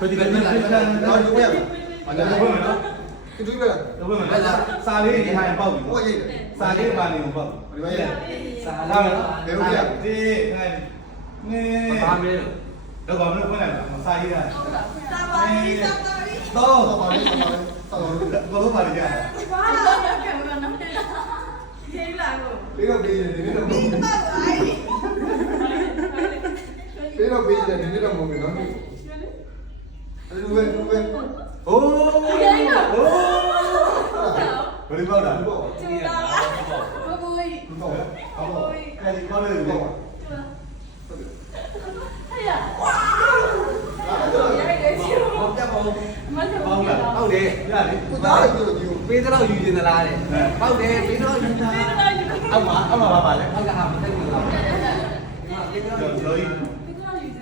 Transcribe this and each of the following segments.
ခွဒီကနေ့ပြန်ပြန်တော့တော့ဒီဘက်မှာအဲ့ဒါဘယ်မှာနော်ဒီဘက်တော့ဘယ်မှာလဲစာလေးဒီဟာပေါက်ပြီဟိုရိတ်တယ်စာလေးပါနေပေါက်ဒီဘက်ရစာလာမယ်နော်ဒီဟဲ့နေဘာမဲတော့ဘာမလို့ဖွင့်လိုက်လဲစာရေးတာတာပါရီတာပါရီတော့တော့ပါလိမ့်ပါလိမ့်တော့ဘာလို့ပါလဲကြာဘာလို့လဲကဲမနော်ခေးလာကိုပြီးတော့ပြီးတယ်ဒီနေ့တော့ဒီတော့အိုင်ပြီးတော့ပြီးတယ်ဒီနေ့တော့မဟုတ်ဘူးနော် 누구야 누구야? 오! 오! 우리 방 나누고. Thôi. Đúng rồi. Đúng rồi. Cái này có lên không? Hay là Bao đề, đó bây giờ đâu dùng gì là này, bao đề bây giờ đâu dùng là ông mà ông mà bà bà đấy, ông cả hàng mình tên là, bây giờ đâu dùng gì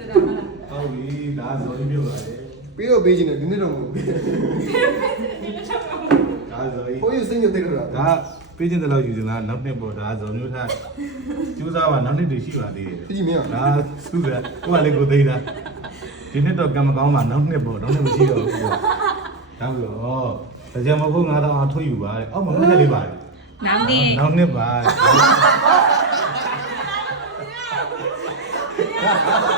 là, bao đi đã rồi biểu rồi. ပေးတော့ယူနေသလားတဲ့ဟုတ်တယ်ပေးတော့ယူတာအမအမပါပါလေဟုတ်ကဲ့ဟာမသိဘူးလားပေးတော့ဇော်ကြီးဒီကယူစရာမလားဟုတ်ပြီဒါဇော်ကြီးပြောပါတယ်ပြီးတော့ပြီးချင်းတယ်ဒီနေ့တော့မဟုတ်ဘူးဒါဇော်ကြီးဘိုးရစင်းရတဲ့တော့ဒါပေးခြင်းတလောက်ယူစင်လားနောက်နှစ်ပေါ်ဒါဇော်မျိုးထားကျူးစားပါနောက်နှစ်တည်ရှိပါသေးတယ်ဒီမင်းဒါသူကကိုကလေကိုသိတာဒီနှစ်တော့ကံမကောင်းပါနောက်နှစ်ပေါ်နောက်နှစ်မရှိတော့ဘူးဒါပြီးတော့ဒါကြမဖို့9000အောင်ထုတ်ယူပါတဲ့အောက်မှာငါးလေးပါတယ်နောက်နေ့နောက်နှစ်ပါယူပြဲနေတာရတော့ပါတယ်ဟုတ်ပါတယ်နောက်နေ့တော့မယူပေး